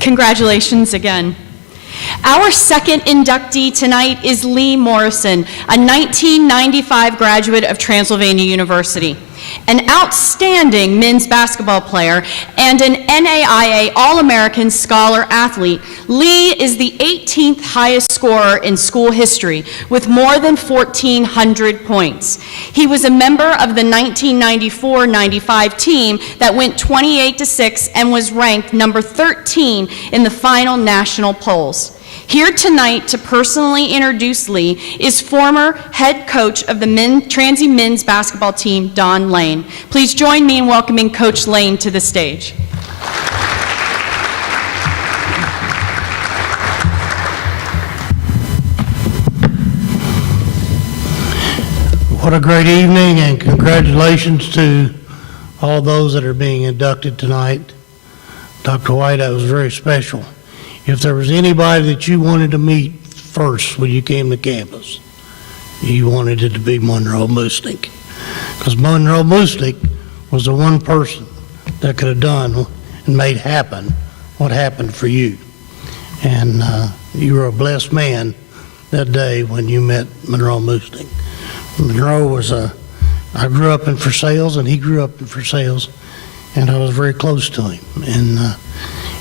Congratulations again. Our second inductee tonight is Lee Morrison, a 1995 graduate of Transylvania University, an outstanding men's basketball player and an NAIA All-American scholar athlete. Lee is the 18th highest scorer in school history with more than 1,400 points. He was a member of the 1994-95 team that went 28-6 and was ranked number 13 in the final national polls. Here tonight to personally introduce Lee is former head coach of the Transy men's basketball team, Don Lane. Please join me in welcoming Coach Lane to the stage. What a great evening, and congratulations to all those that are being inducted tonight. Dr. White, that was very special. If there was anybody that you wanted to meet first when you came to campus, you wanted it to be Monroe Musnick. Because Monroe Musnick was the one person that could have done and made happen what happened for you. And you were a blessed man that day when you met Monroe Musnick. Monroe was I grew up in Versailles and he grew up in Versailles, and I was very close to him. And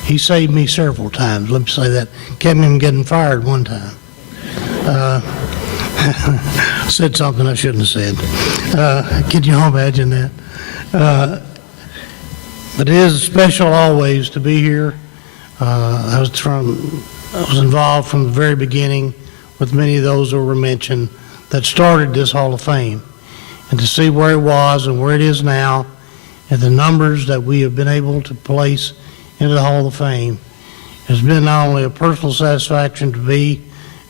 he saved me several times, let me say that. Kept me from getting fired one time. Said something I shouldn't have said. Can you imagine that? But it is special always to be here. I was involved from the very beginning with many of those that were mentioned that started this Hall of Fame. And to see where it was and where it is now, and the numbers that we have been able to place into the Hall of Fame has been not only a personal satisfaction to me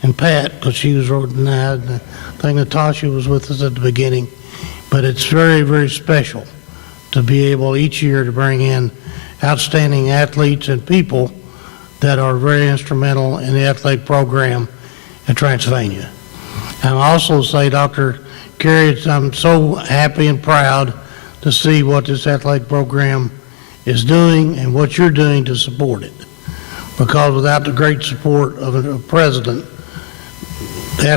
and Pat, because she was recognized, and I think Natasha was with us at the beginning, but it's very, very special to be able each year to bring in outstanding athletes and people that are very instrumental in the athletic program at Transylvania. And I also say, Dr. Carey, I'm so happy and proud to see what this athletic program is doing and what you're doing to support it. Because without the great support of a president, the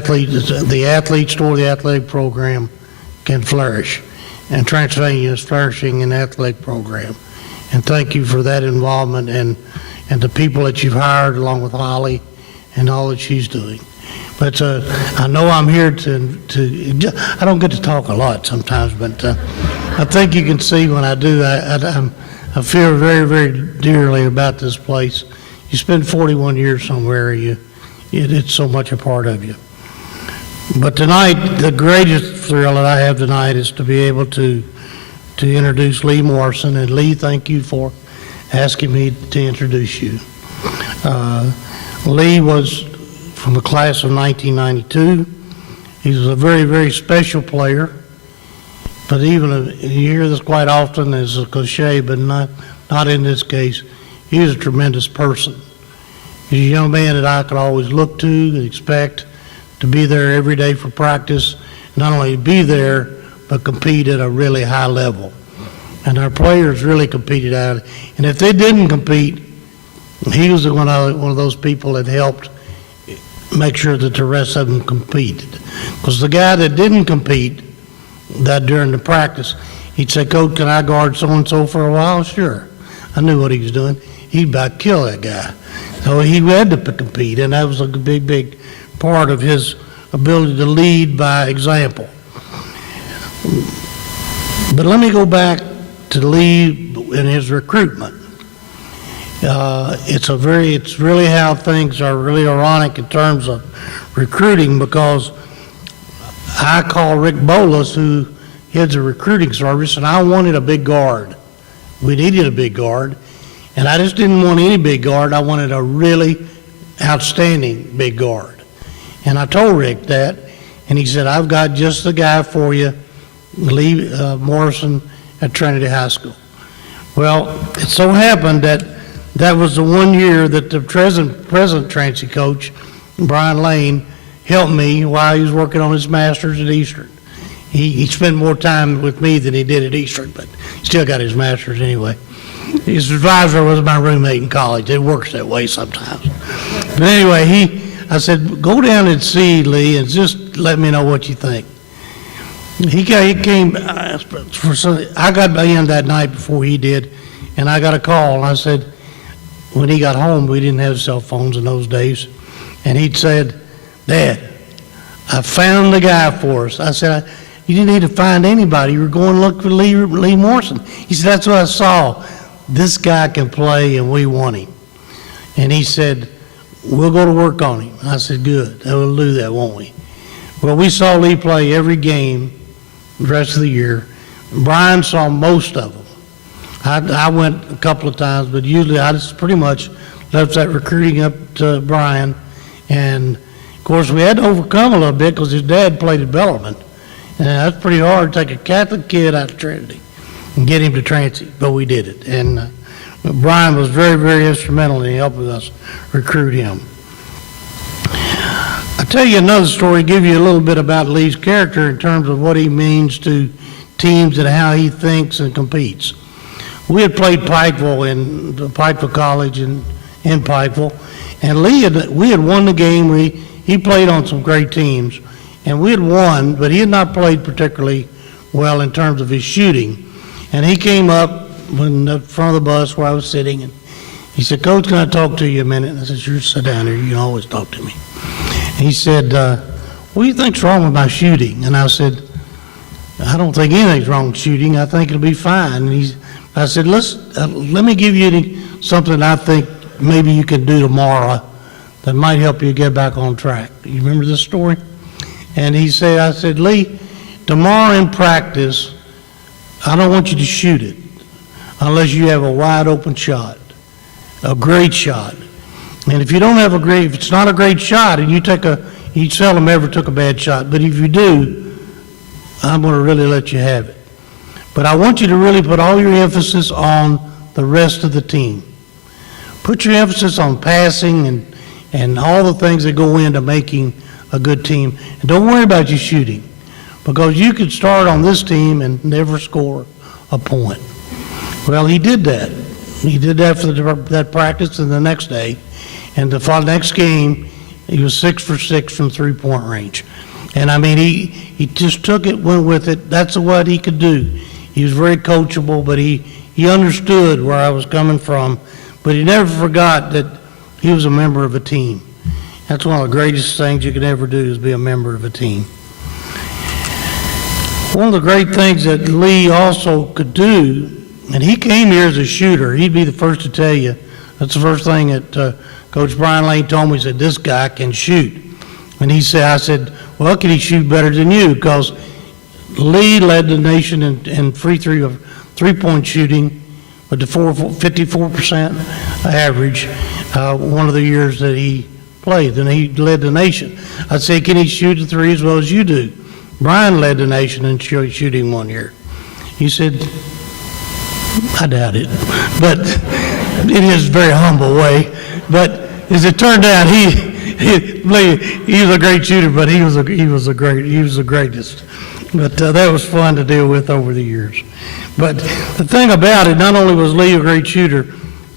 athletes or the athletic program can flourish. And Transylvania is flourishing in the athletic program. And thank you for that involvement and the people that you've hired along with Holly and all that she's doing. But I know I'm here to I don't get to talk a lot sometimes, but I think you can see when I do, I feel very, very dearly about this place. You spend 41 years somewhere, it's so much a part of you. But tonight, the greatest thrill that I have tonight is to be able to introduce Lee Morrison. And Lee, thank you for asking me to introduce you. Lee was from the class of 1992. He was a very, very special player. But even, you hear this quite often as a cliche, but not in this case. He was a tremendous person. He's a young man that I could always look to and expect to be there every day for practice. Not only be there, but compete at a really high level. And our players really competed out. And if they didn't compete, he was one of those people that helped make sure that the rest of them competed. Because the guy that didn't compete, that during the practice, he'd say, "Coach, can I guard so-and-so for a while?" Sure. I knew what he was doing. He'd about kill that guy. So he had to compete, and that was a big, big part of his ability to lead by example. But let me go back to Lee and his recruitment. It's really how things are really ironic in terms of recruiting, because I called Rick Bolas, who heads a recruiting service, and I wanted a big guard. We needed a big guard, and I just didn't want any big guard. I wanted a really outstanding big guard. And I told Rick that, and he said, "I've got just the guy for you, Lee Morrison at Trinity High School." Well, it so happened that was the one year that the present Transy coach, Brian Lane, helped me while he was working on his master's at Eastern. He spent more time with me than he did at Eastern, but he still got his master's anyway. his advisor was my roommate in college. It works that way sometimes. But anyway, I said, go down and see Lee and just let me know what you think. He came, I got in that night before he did, and I got a call, and I said, when he got home, we didn't have cell phones in those days, and he'd said, Dad, I found the guy for us. I said, you didn't need to find anybody. You were going to look for Lee Morrison. He said, that's what I saw. This guy can play, and we want him. And he said, we'll go to work on him. I said, good. We'll do that, won't we? Well, we saw Lee play every game the rest of the year. Brian saw most of them. I went a couple of times, but usually I just pretty much left that recruiting up to Brian. And, of course, we had to overcome a little bit because his dad played at Bellarmine. And that's pretty hard to take a Catholic kid out of Trinity and get him to Transy, but we did it. And Brian was very, very instrumental in helping us recruit him. I'll tell you another story, give you a little bit about Lee's character in terms of what he means to teams and how he thinks and competes. We had played Pikeville in Pikeville College in Pikeville, and we had won the game. He played on some great teams, and we had won, but he had not played particularly well in terms of his shooting. And he came up in the front of the bus where I was sitting, and he said, Coach, can I talk to you a minute? And I said, sure, sit down here. You can always talk to me. And he said, what do you think's wrong with my shooting? And I said, I don't think anything's wrong with shooting. I think it'll be fine. And I said, let me give you something I think maybe you can do tomorrow that might help you get back on track. You remember this story? And I said, Lee, tomorrow in practice, I don't want you to shoot it unless you have a wide open shot, a great shot. And if you don't have if it's not a great shot, and you seldom ever took a bad shot, but if you do, I'm going to really let you have it. But I want you to really put all your emphasis on the rest of the team. Put your emphasis on passing and all the things that go into making a good team. And don't worry about your shooting, because you could start on this team and never score a point. Well, he did that. He did that for that practice and the next day. And the next game, he was 6 for 6 from three-point range. And I mean, he just took it, went with it. That's what he could do. He was very coachable, but he understood where I was coming from. But he never forgot that he was a member of a team. That's one of the greatest things you can ever do, is be a member of a team. One of the great things that Lee also could do, and he came here as a shooter. He'd be the first to tell you. That's the first thing that Coach Brian Lane told me. He said, this guy can shoot. And I said, well, can he shoot better than you? Because Lee led the nation in three-point shooting with the 54% average one of the years that he played, and he led the nation. I'd say, can he shoot the three as well as you do? Brian led the nation in shooting one year. He said, I doubt it, but in his very humble way. But as it turned out, he was a great shooter, but he was the greatest. But that was fun to deal with over the years. But the thing about it, not only was Lee a great shooter,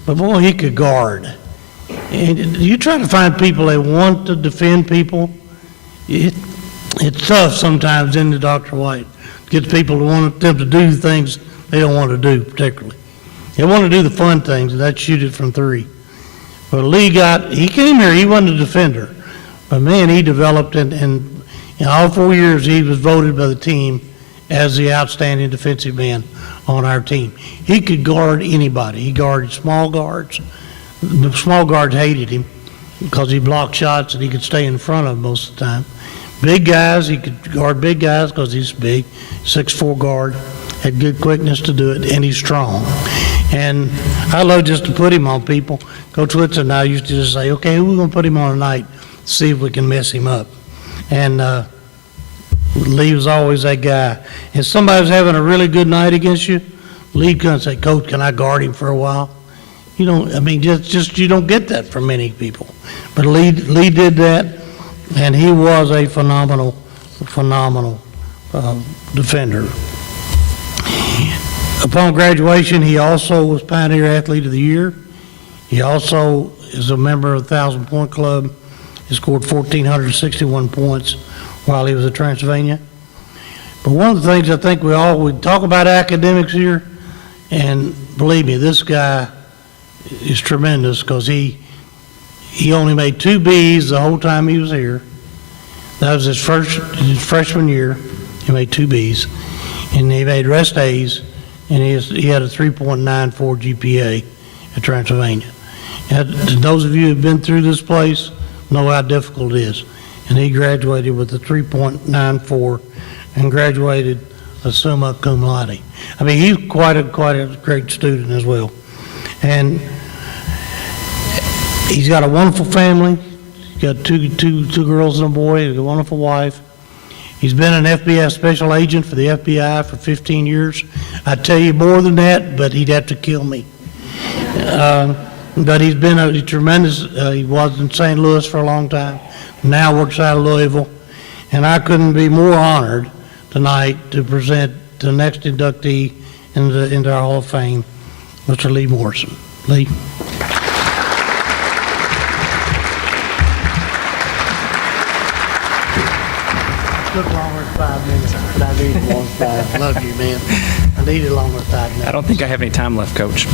but boy, he could guard. And you try to find people that want to defend people. It's tough sometimes, isn't it, Dr. White? Gets people to want them to do things they don't want to do particularly. They want to do the fun things, and that's shoot it from three. But Lee he came here, he wasn't a defender. But man, he developed, and in all 4 years, he was voted by the team as the outstanding defensive man on our team. He could guard anybody. He guarded small guards. The small guards hated him because he blocked shots and he could stay in front of them most of the time. Big guys, he could guard big guys because he's big, 6'4" guard, had good quickness to do it, and he's strong. And I love just to put him on people. Coach Litz and I used to just say, okay, who are we going to put him on tonight? See if we can mess him up. And Lee was always that guy. If somebody was having a really good night against you, Lee could say, Coach, can I guard him for a while? You don't, I mean, just you don't get that from many people. But Lee did that, and he was a phenomenal defender. Upon graduation, he also was Pioneer Athlete of the Year. He also is a member of the 1,000 Point Club. He scored 1,461 points while he was at Transylvania. But one of the things I think we talk about academics here, and believe me, this guy is tremendous because he only made 2 B's the whole time he was here. That was his freshman year. He made 2 B's, and he made rest A's, and he had a 3.94 GPA at Transylvania. And those of you who have been through this place know how difficult it is. And he graduated with a 3.94 and graduated a summa cum laude. I mean, he's quite a great student as well. And he's got a wonderful family. He's got two girls and a boy, a wonderful wife. He's been an FBI special agent for the FBI for 15 years. I'd tell you more than that, but he'd have to kill me. But he's been a tremendous, he was in St. Louis for a long time, now works out of Louisville. And I couldn't be more honored tonight to present the next inductee into our Hall of Fame, Mr. Lee Morrison. Lee. Took longer than 5 minutes, but I needed more than 5. Love you, man. I needed longer than 5 minutes. I don't think I have any time left, Coach.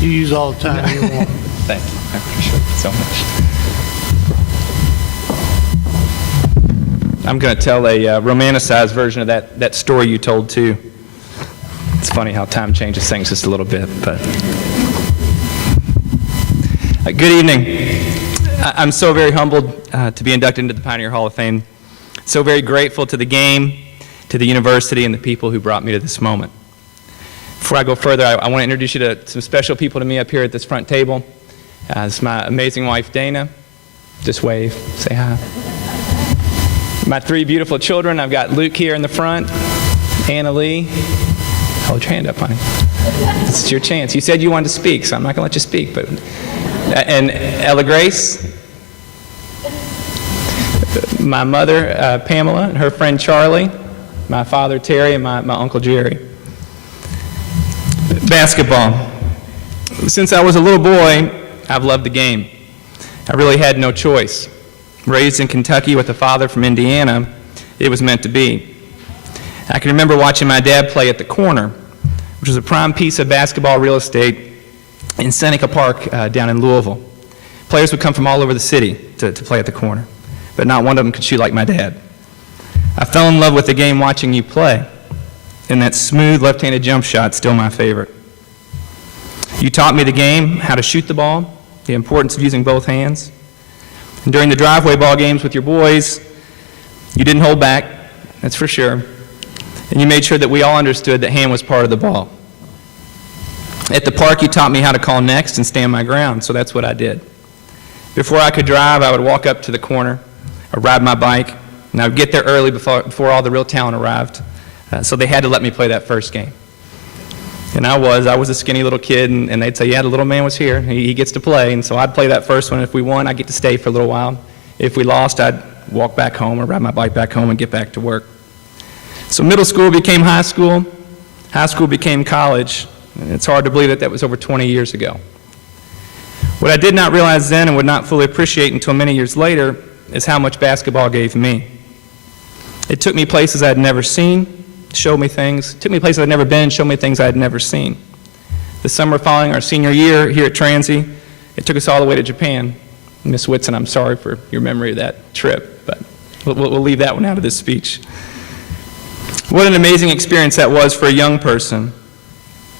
You use all the time you want. Thank you. I appreciate it so much. I'm going to tell a romanticized version of that story you told, too. It's funny how time changes things just a little bit, but... Good evening. I'm so very humbled to be inducted into the Pioneer Hall of Fame. So very grateful to the game, to the university, and the people who brought me to this moment. Before I go further, I want to introduce you to some special people to me up here at this front table. This is my amazing wife, Dana. Just wave, say hi. My 3 beautiful children. I've got Luke here in the front, Anna Lee. Hold your hand up, honey. This is your chance. You said you wanted to speak, so I'm not going to let you speak. But and Ella Grace. My mother, Pamela, and her friend Charlie. My father, Terry, and my uncle, Jerry. Basketball. Since I was a little boy, I've loved the game. I really had no choice. Raised in Kentucky with a father from Indiana, it was meant to be. I can remember watching my dad play at the corner, which was a prime piece of basketball real estate in Seneca Park down in Louisville. Players would come from all over the city to play at the corner, but not one of them could shoot like my dad. I fell in love with the game watching you play, and that smooth left-handed jump shot's still my favorite. You taught me the game, how to shoot the ball, the importance of using both hands. And during the driveway ball games with your boys, you didn't hold back, that's for sure. And you made sure that we all understood that hand was part of the ball. At the park, you taught me how to call next and stand my ground, so that's what I did. Before I could drive, I would walk up to the corner, or ride my bike, and I would get there early before all the real talent arrived. So they had to let me play that first game. And I was a skinny little kid, and they'd say, yeah, the little man was here, he gets to play. And so I'd play that first one. If we won, I'd get to stay for a little while. If we lost, I'd walk back home or ride my bike back home and get back to work. So middle school became high school became college, and it's hard to believe that was over 20 years ago. What I did not realize then and would not fully appreciate until many years later is how much basketball gave me. It took me places I had never seen, showed me things. It took me places I'd never been, showed me things I had never seen. The summer following our senior year here at Transy, it took us all the way to Japan. Miss Whitson, I'm sorry for your memory of that trip, but we'll leave that one out of this speech. What an amazing experience that was for a young person.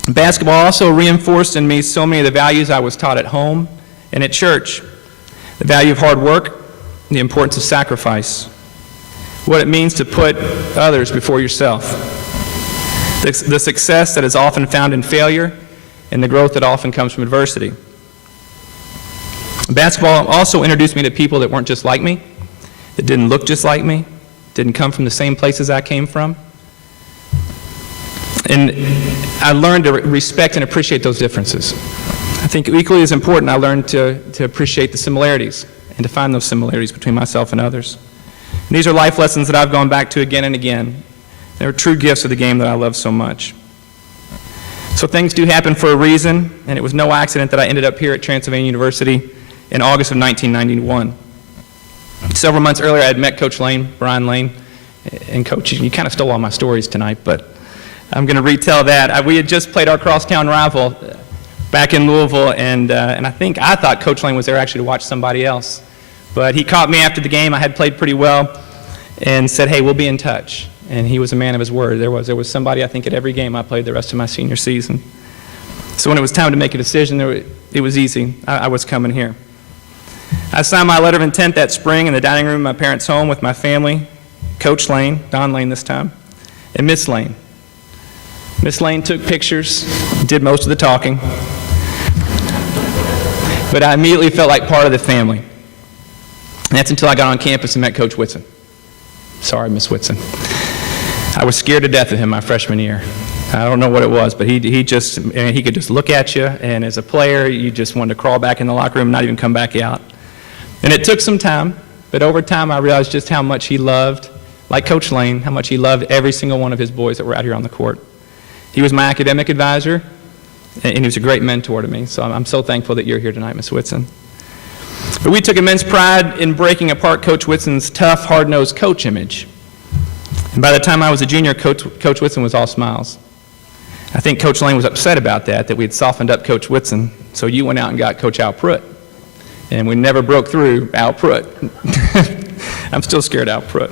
Basketball also reinforced in me so many of the values I was taught at home and at church. The value of hard work, the importance of sacrifice, what it means to put others before yourself, the success that is often found in failure, and the growth that often comes from adversity. Basketball also introduced me to people that weren't just like me, that didn't look just like me, didn't come from the same places I came from. And I learned to respect and appreciate those differences. I think equally as important, I learned to appreciate the similarities and to find those similarities between myself and others. And these are life lessons that I've gone back to again and again. They're true gifts of the game that I love so much. So things do happen for a reason, and it was no accident that I ended up here at Transylvania University in August of 1991. Several months earlier, I had met Coach Lane, Brian Lane, and Coach, you kind of stole all my stories tonight, but I'm going to retell that. We had just played our crosstown rival back in Louisville, and I thought Coach Lane was there actually to watch somebody else. But he caught me after the game. I had played pretty well and said, hey, we'll be in touch. And he was a man of his word. There was somebody, I think, at every game I played the rest of my senior season. So when it was time to make a decision, it was easy. I was coming here. I signed my letter of intent that spring in the dining room of my parents' home with my family, Coach Lane, Don Lane this time, and Miss Lane. Miss Lane took pictures, did most of the talking, but I immediately felt like part of the family. And that's until I got on campus and met Coach Whitson. Sorry, Miss Whitson. I was scared to death of him my freshman year. I don't know what it was, but he could just look at you, and as a player, you just wanted to crawl back in the locker room and not even come back out. And it took some time, but over time I realized just how much he loved, like Coach Lane, how much he loved every single one of his boys that were out here on the court. He was my academic advisor, and he was a great mentor to me, so I'm so thankful that you're here tonight, Ms. Whitson. But we took immense pride in breaking apart Coach Whitson's tough, hard-nosed coach image. And by the time I was a junior, Coach Whitson was all smiles. I think Coach Lane was upset about that we had softened up Coach Whitson, so you went out and got Coach Al Pruitt. And we never broke through Al Pruitt. I'm still scared of Al Pruitt.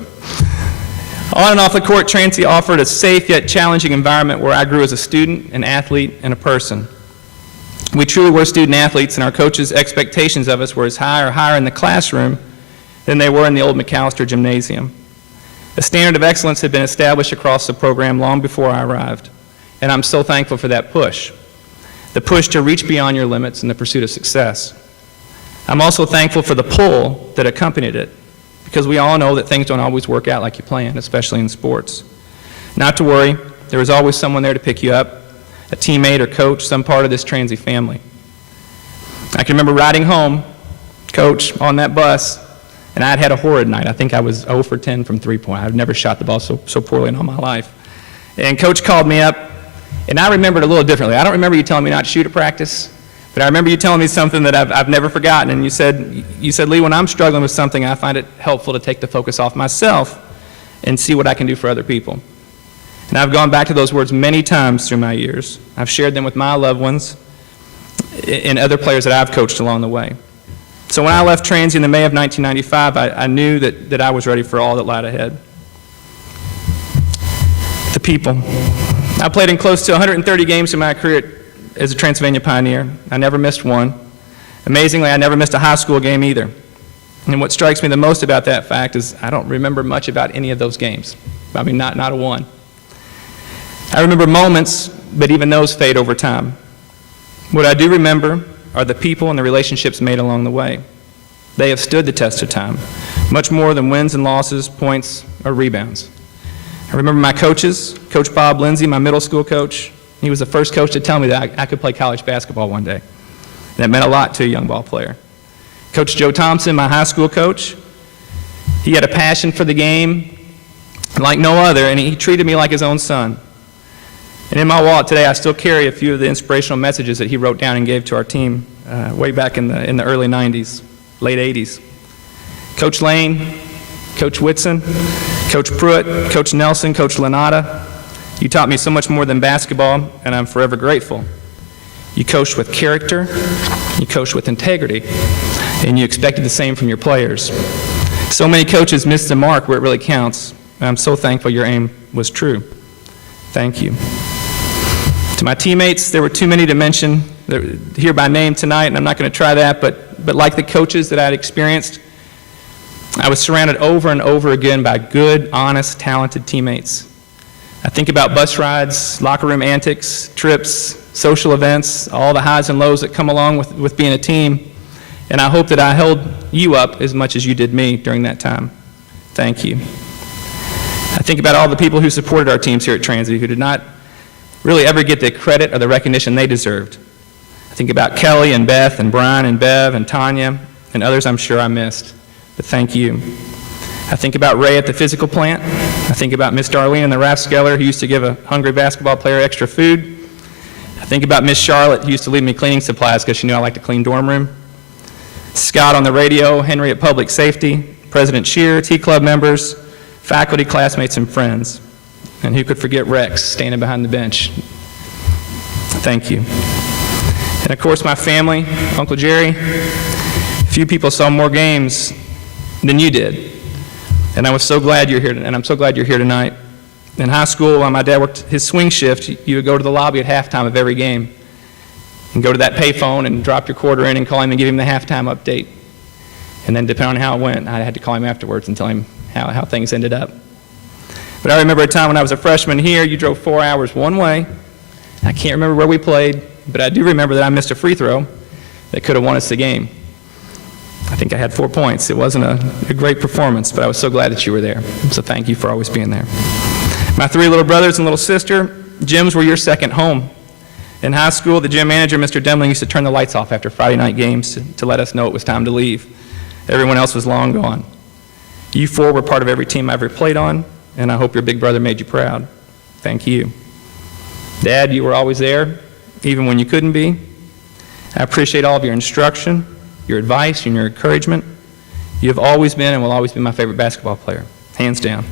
On and off the court, Transy offered a safe yet challenging environment where I grew as a student, an athlete, and a person. We truly were student athletes, and our coaches' expectations of us were as high or higher in the classroom than they were in the old McAllister Gymnasium. A standard of excellence had been established across the program long before I arrived, and I'm so thankful for that push, the push to reach beyond your limits in the pursuit of success. I'm also thankful for the pull that accompanied it, because we all know that things don't always work out like you plan, especially in sports. Not to worry, there was always someone there to pick you up, a teammate or coach, some part of this Transy family. I can remember riding home, Coach, on that bus, and I'd had a horrid night. I think I was 0 for 10 from three-point. I've never shot the ball so poorly in all my life. And Coach called me up, and I remembered it a little differently. I don't remember you telling me not to shoot at practice, but I remember you telling me something that I've never forgotten, and you said, Lee, when I'm struggling with something, I find it helpful to take the focus off myself and see what I can do for other people. And I've gone back to those words many times through my years. I've shared them with my loved ones and other players that I've coached along the way. So when I left Transy in the May of 1995, I knew that I was ready for all that lied ahead. The people. I played in close to 130 games in my career as a Transylvania Pioneer. I never missed one. Amazingly, I never missed a high school game either. And what strikes me the most about that fact is I don't remember much about any of those games. I mean, not a one. I remember moments, but even those fade over time. What I do remember are the people and the relationships made along the way. They have stood the test of time, much more than wins and losses, points, or rebounds. I remember my coaches, Coach Bob Lindsay, my middle school coach. He was the first coach to tell me that I could play college basketball one day. And that meant a lot to a young ball player. Coach Joe Thompson, my high school coach, he had a passion for the game like no other, and he treated me like his own son. And in my wallet today, I still carry a few of the inspirational messages that he wrote down and gave to our team way back in the early 90s, late 80s. Coach Lane, Coach Whitson, Coach Pruitt, Coach Nelson, Coach Lanata, you taught me so much more than basketball, and I'm forever grateful. You coached with character, you coached with integrity, and you expected the same from your players. So many coaches miss the mark where it really counts, and I'm so thankful your aim was true. Thank you. To my teammates, there were too many to mention here by name tonight, and I'm not going to try that, but like the coaches that I had experienced, I was surrounded over and over again by good, honest, talented teammates. I think about bus rides, locker room antics, trips, social events, all the highs and lows that come along with being a team, and I hope that I held you up as much as you did me during that time. Thank you. I think about all the people who supported our teams here at Transy who did not really ever get the credit or the recognition they deserved. I think about Kelly and Beth and Brian and Bev and Tanya and others I'm sure I missed, but thank you. I think about Ray at the physical plant. I think about Miss Darlene and the Rathskeller who used to give a hungry basketball player extra food. Think about Miss Charlotte, who used to leave me cleaning supplies because she knew I liked to clean dorm room. Scott on the radio, Henry at Public Safety, President Shear, T-Club members, faculty, classmates, and friends. And who could forget Rex standing behind the bench? Thank you. And of course, my family, Uncle Jerry. Few people saw more games than you did. And I was so glad you're here, and I'm so glad you're here tonight. In high school, while my dad worked his swing shift, you would go to the lobby at halftime of every game and go to that payphone and drop your quarter in and call him and give him the halftime update. And then depending on how it went, I had to call him afterwards and tell him how things ended up. But I remember a time when I was a freshman here, you drove 4 hours one way. I can't remember where we played, but I do remember that I missed a free throw that could have won us the game. I think I had 4 points. It wasn't a great performance, but I was so glad that you were there. So thank you for always being there. My 3 little brothers and little sister, gyms were your second home. In high school, the gym manager, Mr. Demling, used to turn the lights off after Friday night games to let us know it was time to leave. Everyone else was long gone. You 4 were part of every team I ever played on, and I hope your big brother made you proud. Thank you. Dad, you were always there, even when you couldn't be. I appreciate all of your instruction, your advice, and your encouragement. You have always been and will always be my favorite basketball player, hands down.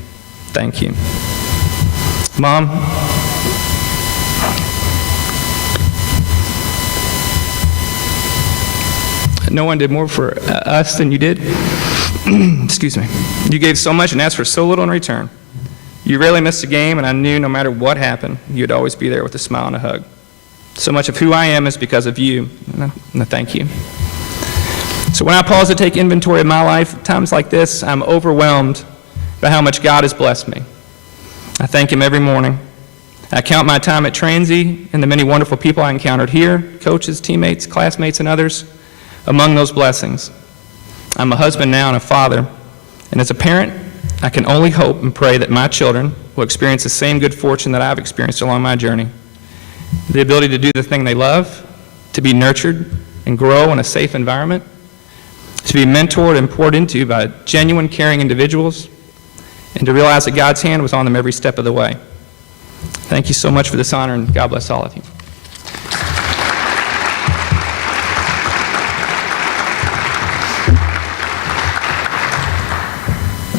Thank you. Mom, no one did more for us than you did. Excuse me. You gave so much and asked for so little in return. You rarely missed a game, and I knew no matter what happened, you'd always be there with a smile and a hug. So much of who I am is because of you, and I thank you. So when I pause to take inventory of my life, at times like this, I'm overwhelmed by how much God has blessed me. I thank Him every morning. I count my time at Transy and the many wonderful people I encountered here, coaches, teammates, classmates, and others, among those blessings. I'm a husband now and a father, and as a parent, I can only hope and pray that my children will experience the same good fortune that I've experienced along my journey. The ability to do the thing they love, to be nurtured and grow in a safe environment, to be mentored and poured into by genuine, caring individuals, and to realize that God's hand was on them every step of the way. Thank you so much for this honor, and God bless all of you.